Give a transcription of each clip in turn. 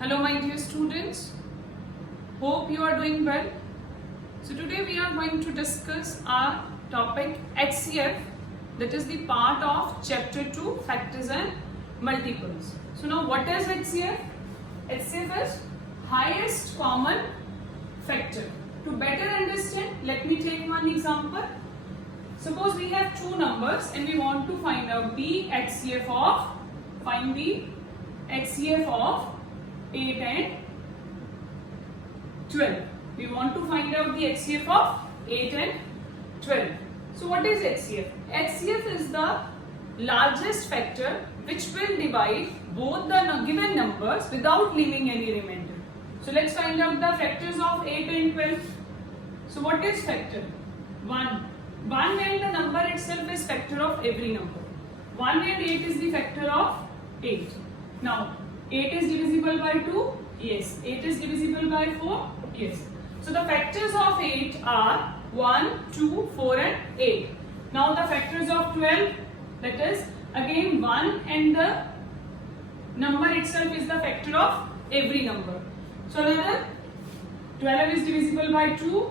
Hello my dear students, hope you are doing well. So today we are going to discuss our topic HCF, that is the part of chapter 2 factors and multiples. So now what is HCF? HCF is highest common factor. To better understand, let me take one example. Suppose we have two numbers and we want to find out the HCF of 8 and 12. We want to find out the HCF of 8 and 12. So what is HCF? HCF is the largest factor which will divide both the given numbers without leaving any remainder. So let's find out the factors of 8 and 12. So what is factor? 1. 1 when the number itself is factor of every number. 1 and 8 is the factor of 8. Now 8 is divisible by 2? Yes. 8 is divisible by 4? Yes. So the factors of 8 are 1, 2, 4 and 8. Now the factors of 12, that is again 1 and the number itself is the factor of every number. So another 12 is divisible by 2,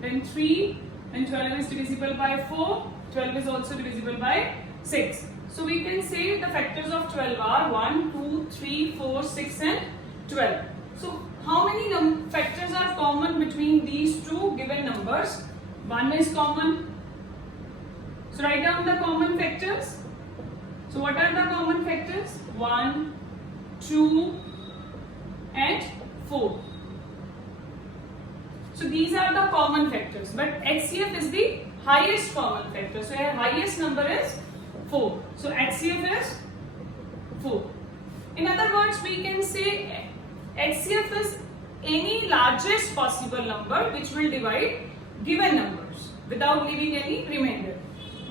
then 3, then 12 is divisible by 4, 12 is also divisible by 6. So we can say the factors of 12 are 1, 2, 3, 4, 6 and 12. So how many factors are common between these two given numbers? 1 is common. So write down the common factors. So what are the common factors? 1, 2 and 4. So these are the common factors, but HCF is the highest common factor. So your highest number is 4. So HCF is 4. In other words, we can say HCF is any largest possible number which will divide given numbers without leaving any remainder.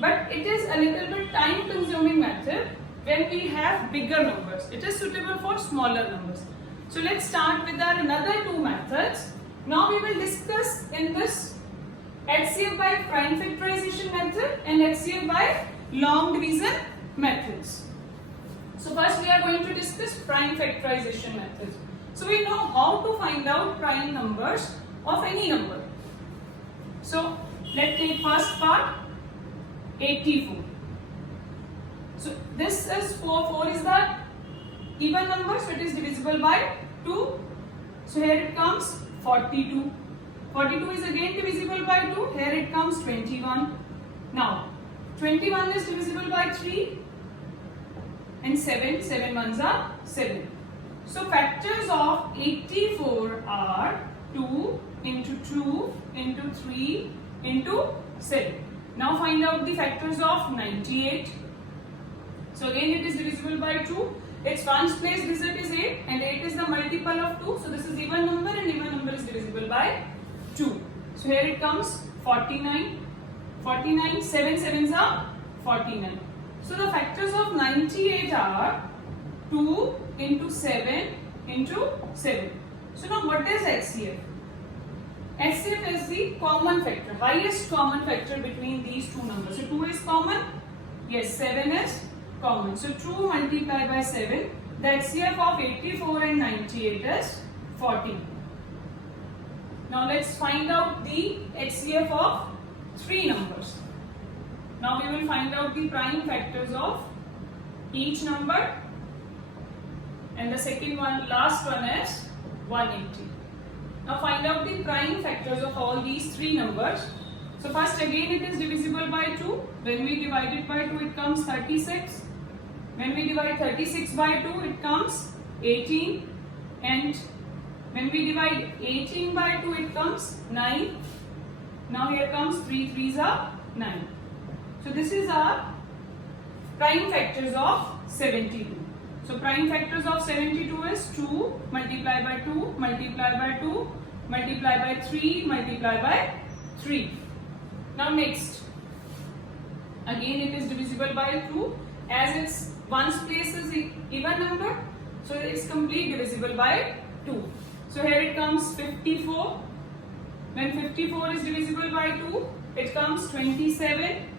But it is a little bit time consuming method when we have bigger numbers. It is suitable for smaller numbers. So let's start with our another two methods. Now we will discuss in this HCF by prime factorization method and HCF by long division methods. So first we are going to discuss prime factorization methods. So we know how to find out prime numbers of any number. So let's take first part, 84. So this is 4, 4 is the even number, so it is divisible by 2. So here it comes 42. 42 is again divisible by 2. Here it comes 21. Now 21 is divisible by 3 and 7. 7 ones are 7. So factors of 84 are 2 into 2 into 3 into 7. Now find out the factors of 98. So again it is divisible by 2. Its ones place digit is 8 and 8 is the multiple of 2. So this is even number and even number is divisible by 2. So here it comes 49. 49, 7 sevens are 49. So the factors of 98 are 2 into 7 into 7. So now what is HCF? HCF is the common factor, highest common factor between these two numbers. So 2 is common? Yes, 7 is common. So 2 multiplied by 7, the HCF of 84 and 98 is 40. Now let's find out the HCF of 3 numbers. Now we will find out the prime factors of each number, and the second one, last one is 180. Now find out the prime factors of all these 3 numbers. So first again it is divisible by 2. When we divide it by 2 it comes 36. When we divide 36 by 2 it comes 18, and when we divide 18 by 2 it comes 9. Now here comes 3 3s are 9. So this is our prime factors of 72. So prime factors of 72 is 2 multiplied by 2 multiplied by 2 multiplied by 3 multiplied by 3. Now next, again it is divisible by 2 as its ones place is even number, so it is completely divisible by 2. So here it comes 54. When 54 is divisible by 2, it comes 27.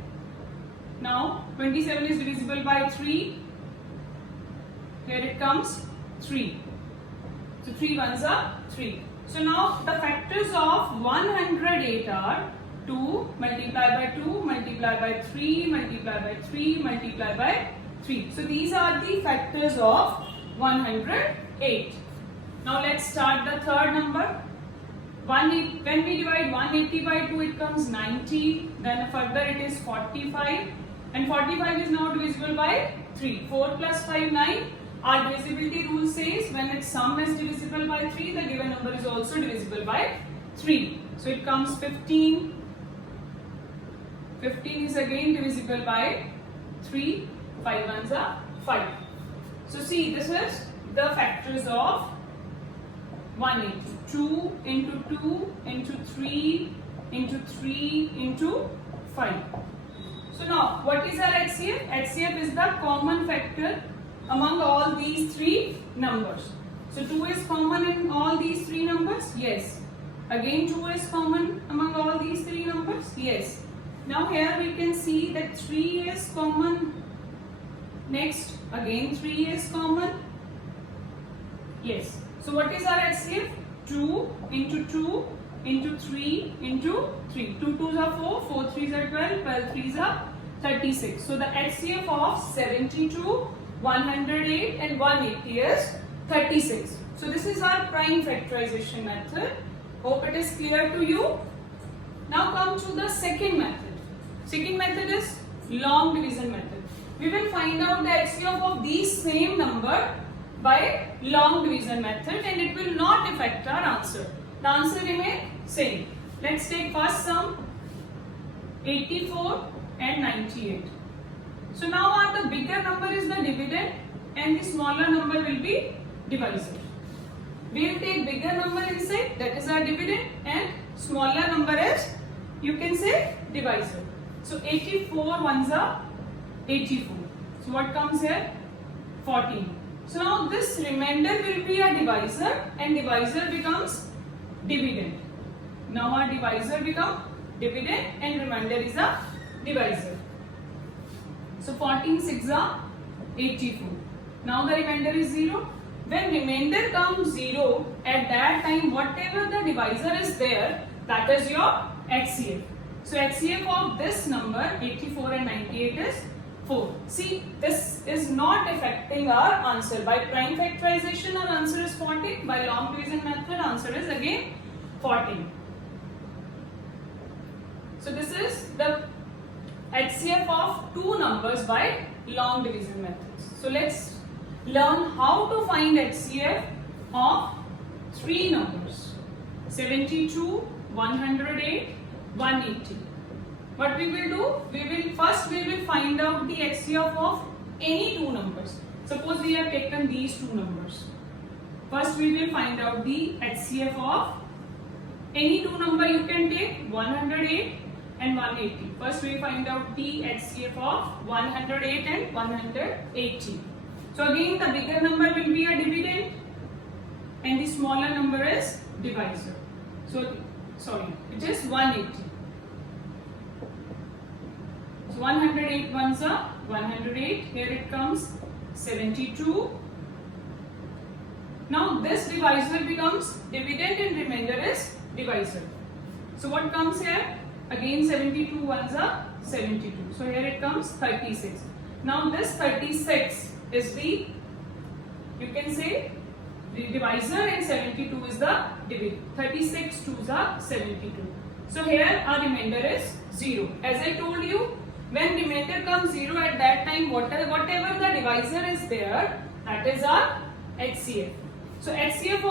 Now 27 is divisible by 3. Here it comes 3. So 3 ones are 3. So now the factors of 108 are 2 multiplied by 2 multiplied by 3 multiplied by 3 multiplied by 3. So these are the factors of 108. Now let's start the third number. When we divide 180 by 2, it comes 90. Then further it is 45. And 45 is now divisible by 3. 4 plus 5, 9. Our divisibility rule says when its sum is divisible by 3, the given number is also divisible by 3. So it comes 15. 15 is again divisible by 3. 5 ones are 5. So see, this is the factors of 180. 2 into 2 into 3 into 3 into 5. So now, what is our HCF? HCF is the common factor among all these three numbers. So 2 is common in all these three numbers? Yes. Again 2 is common among all these three numbers? Yes. Now here we can see that 3 is common. Next, again 3 is common. Yes. So what is our HCF? 2 into 2 into 3 into 3. 2 2s are 4, 4 3s are 12, 12 3s are 36. So the HCF of 72, 108 and 180 is 36. So this is our prime factorization method. Hope it is clear to you. Now come to the second method. Second method is long division method. We will find out the HCF of these same number by long division method and it will not affect our answer. The answer remains same. Let's take first sum 84 and 98. So now the bigger number is the dividend and the smaller number will be divisor. We will take bigger number inside, that is our dividend, and smaller number is, you can say, divisor. So 84 ones are 84. So what comes here? 14. So now this remainder will be a divisor and divisor becomes dividend. Now our divisor becomes dividend and remainder is a divisor. So 14 6 are 84. Now the remainder is 0. When remainder comes 0, at that time whatever the divisor is there, that is your HCF. So HCF of this number 84 and 98 is 4. See, this is not affecting our answer. By prime factorization our answer is 14. By long division method answer is again 14. So this is the HCF of two numbers by long division methods. So let's learn how to find HCF of three numbers: 72, 108, 180. What we will do? We will find out the HCF of any two numbers. Suppose we have taken these two numbers. First we will find out the HCF of any two number you can take, 108 and 180. First we find out the HCF of 108 and 180. So again the bigger number will be a dividend and the smaller number is divisor. So sorry, it is 180. So 108 ones are 108. Here it comes 72. Now this divisor becomes dividend and remainder is divisor. So what comes here? Again 72 ones are 72. So here it comes 36. Now this 36 is the, you can say, the divisor and 72 is the dividend. 36 2s are 72. So here our remainder is 0. As I told you, when remainder comes 0, at that time whatever the divisor is there, that is our HCF. So HCF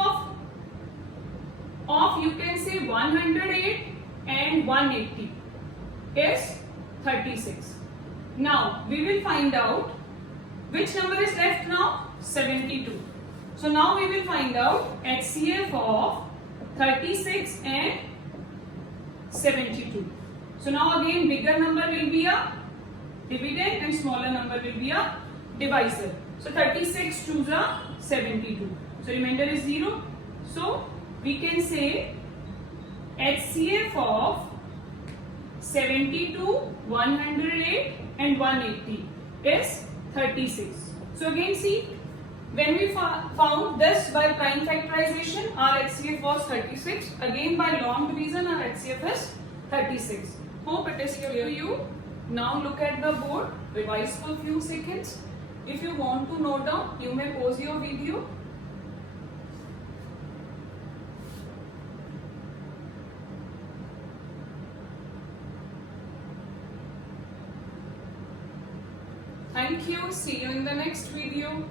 of you can say 108 and 180 is 36. Now we will find out which number is left now, 72. So now we will find out HCF of 36 and 72. So now again bigger number will be a dividend and smaller number will be a divisor. So 36 2s are 72. So remainder is 0. So we can say HCF of 72, 108 and 180 is 36. So again see, When we found this by prime factorization, our HCF was 36. Again by long division, our HCF is 36. Hope it is clear to you. Now look at the board, revise for few seconds. If you want to note down, you may pause your video. Thank you. See you in the next video.